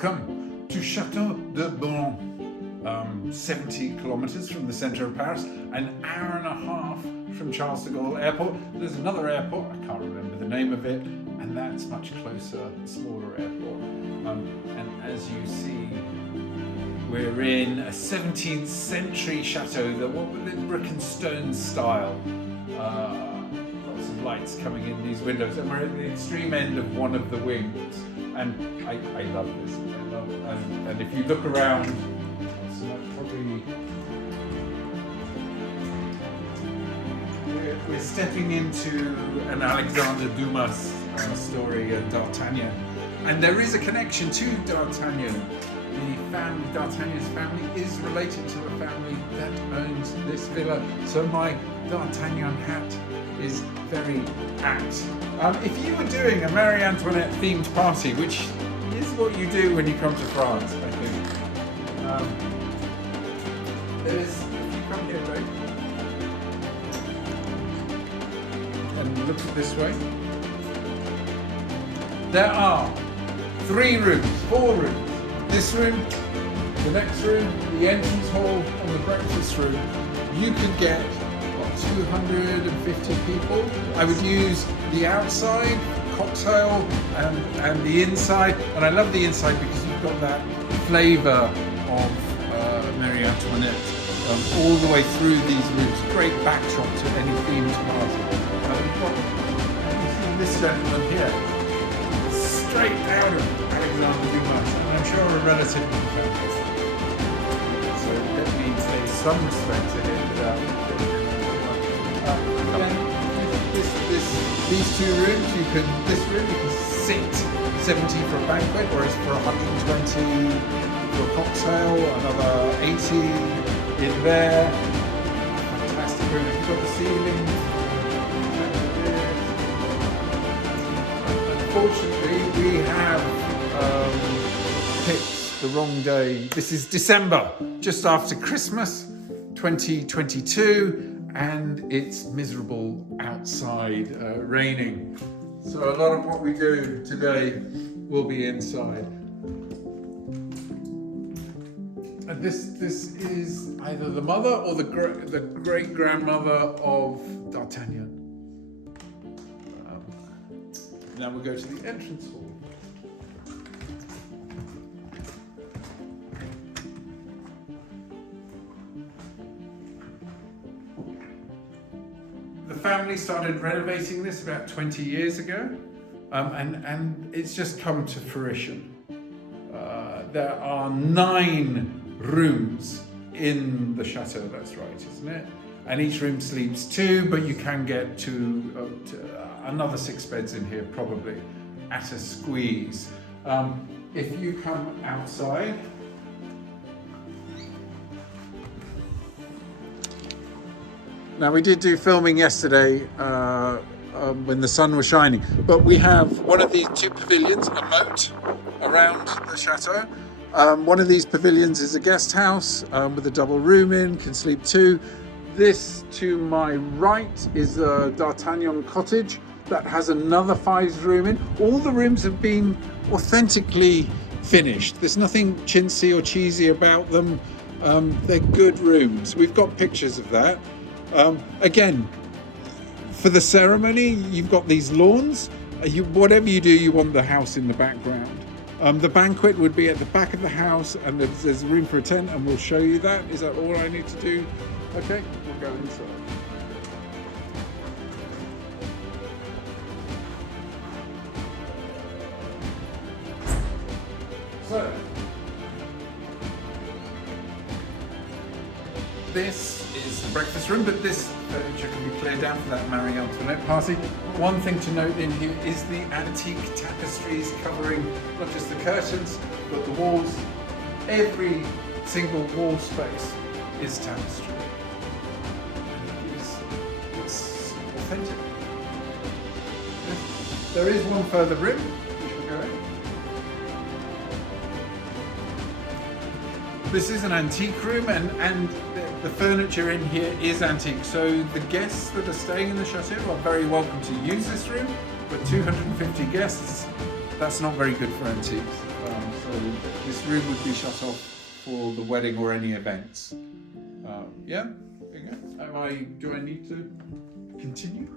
Welcome to Château de Bourron, 70 kilometers from the center of Paris, an hour and a half from Charles de Gaulle Airport. There's another airport, I can't remember the name of it, and that's much closer, a smaller airport. And as you see, we're in a 17th century chateau, what with the brick and stone style. Lots of lights coming in these windows, and we're at the extreme end of one of the wings. And I love this. And if you look around, we're stepping into an Alexander Dumas story, D'Artagnan. And there is a connection to D'Artagnan. D'Artagnan's family is related to the family that owns this villa. So my D'Artagnan hat is very apt. If you were doing a Marie Antoinette themed party, which is what you do when you come to France, I think. If you come here, right, and look at this way, there are 4 rooms. This room, the next room, the entrance hall, and the breakfast room. You could get 250 people. I would use the outside cocktail and the inside, and I love the inside because you've got that flavour of Marie Antoinette all the way through these rooms. Great backdrop to any themed party. This gentleman here, straight out of Alexander Dumas, and I'm sure a relative of the family. So let me pay some respect to him without. These 2 rooms, this room you can sit 70 for a banquet, whereas for 120 for a cocktail, another 80 in there. Fantastic room. You've got the ceiling. Unfortunately, we have picked the wrong day. This is December, just after Christmas, 2022. And it's miserable outside, raining. So a lot of what we do today will be inside. And this is either the mother or the great grandmother of D'Artagnan. Now we'll go to the entrance hall. The family started renovating this about 20 years ago, and it's just come to fruition. There are 9 rooms in the chateau, that's right, isn't it? And each room sleeps 2, but you can get to another 6 beds in here, probably, at a squeeze. If you come outside, now we did do filming yesterday when the sun was shining, but we have one of these 2 pavilions, a moat, around the chateau. One of these pavilions is a guest house with a double room in, can sleep 2. This to my right is a D'Artagnan cottage that has another 5 room in. All the rooms have been authentically finished. There's nothing chintzy or cheesy about them. They're good rooms. We've got pictures of that. Again, for the ceremony, you've got these lawns. Whatever you do, you want the house in the background. The banquet would be at the back of the house, and there's room for a tent, and we'll show you that. Is that all I need to do? Okay, we'll go inside. So, this is the breakfast room, but this furniture can be cleared down for that Marie Antoinette party. One thing to note in here is the antique tapestries covering not just the curtains, but the walls. Every single wall space is tapestry. It's authentic. There is one further room, which we'll go in. This is an antique room, and the furniture in here is antique, so the guests that are staying in the chateau are very welcome to use this room, but 250 guests, that's not very good for antiques. So this room would be shut off for the wedding or any events. Yeah, there you go. Do I need to continue?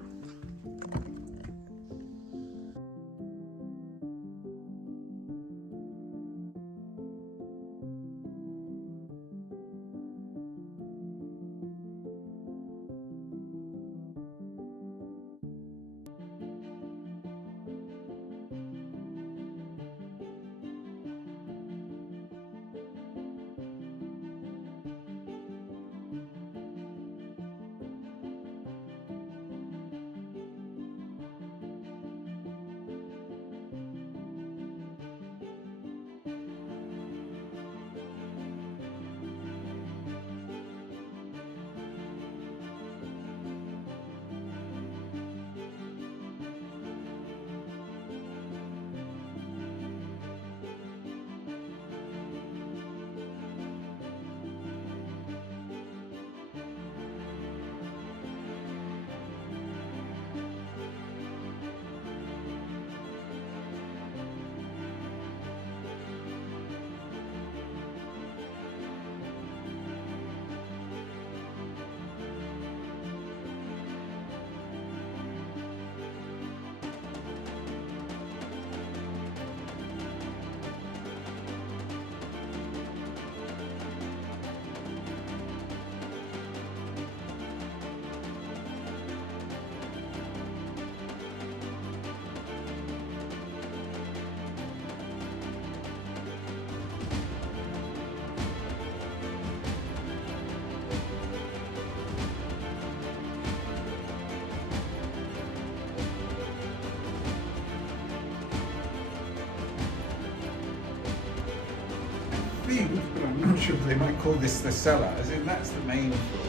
But I'm not sure if they might call this the cellar, as in that's the main floor,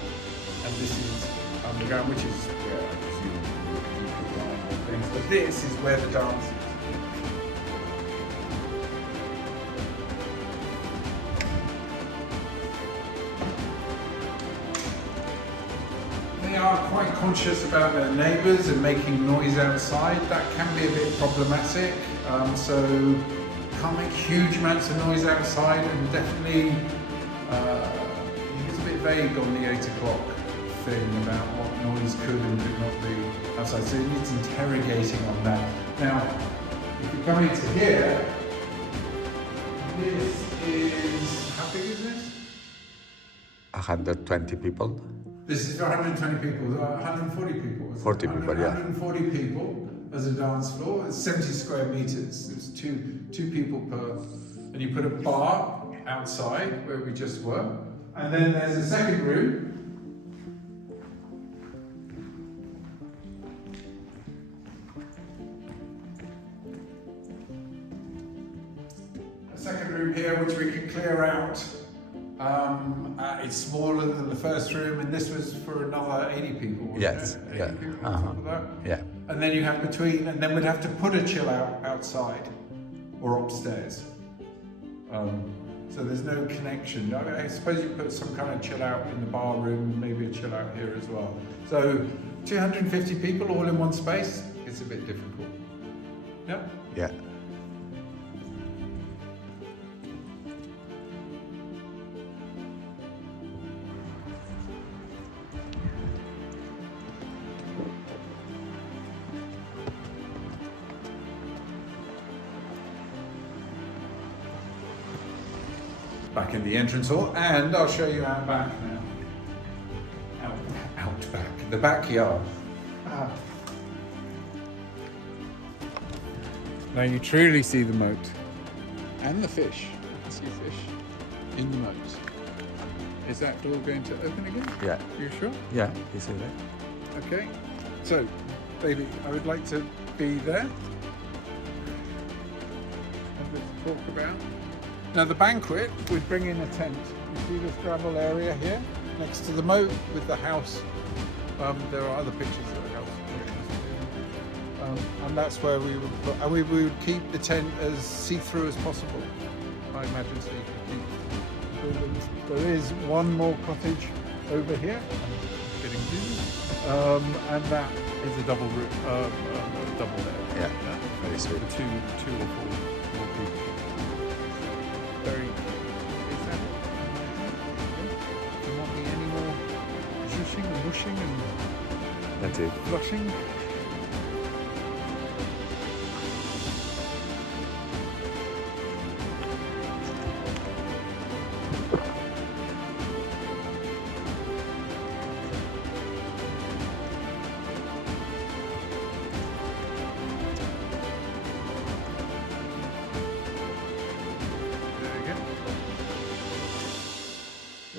and this is underground, which is where I presume people line all things. But this is where the dance is. They are quite conscious about their neighbours and making noise outside. That can be a bit problematic. So can't make huge amounts of noise outside, and definitely it's a bit vague on the 8 o'clock thing about what noise could and could not be outside, so it needs interrogating on that. Now, if you come into here, this is, how big is this? 120 people. This is for 120 people, 140 people. 40 people, yeah. 140 people as a dance floor. It's 70 square meters. There's two people per, and you put a bar outside where we just were. And then there's a second room. A second room here which we can clear out. It's smaller than the first room, and this was for another 80 people, wasn't Yes, it? 80 yeah. people on top of that? Yeah. And then you have between, and then we'd have to put a chill out outside or upstairs. So there's no connection. I suppose you put some kind of chill out in the bar room, maybe a chill out here as well. So 250 people all in one space, it's a bit difficult. Yeah? Yeah. Back in the entrance hall, and I'll show you out back now. Out back, the backyard. Now you truly see the moat and the fish. You can see fish in the moat. Is that door going to open again? Yeah. You sure? Yeah, you see that? Okay. So, baby, I would like to be there. Have this talk about. Now the banquet would bring in a tent. You see this gravel area here next to the moat with the house. There are other pictures of the house. And that's where we would put, and we would keep the tent as see-through as possible. I imagine so you can keep buildings. There is one more cottage over here. I'm getting dizzy. And that is a double Yeah, very sweet. For two or four more people. Very. Is that it? You want me any more zhushing and whooshing and That's it. flushing?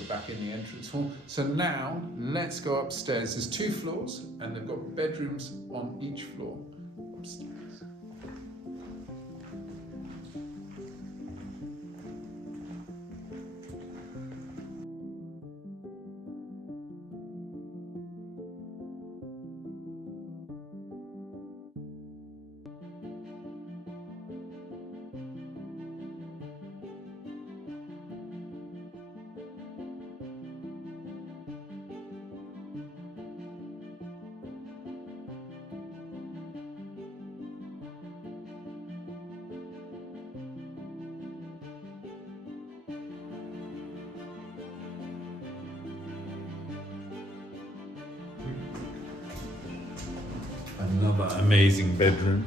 Back in the entrance hall. So now let's go upstairs. There's 2 floors and they've got bedrooms on each floor. Upstairs. Another amazing bedroom.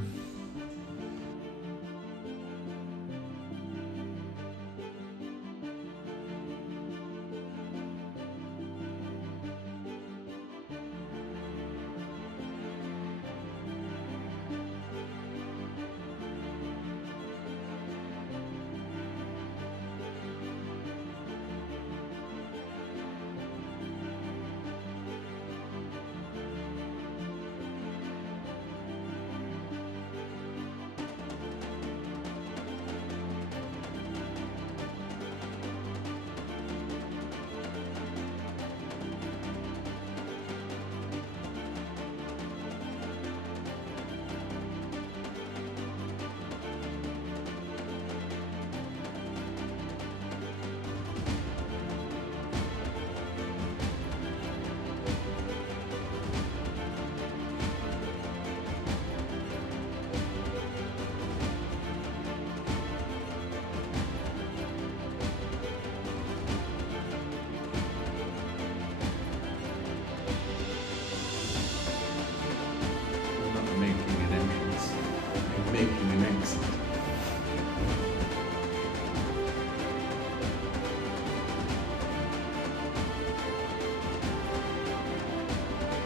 Making an exit.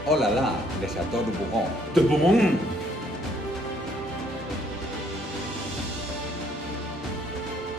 Oh là là, le Château de Bourron. De Bourron.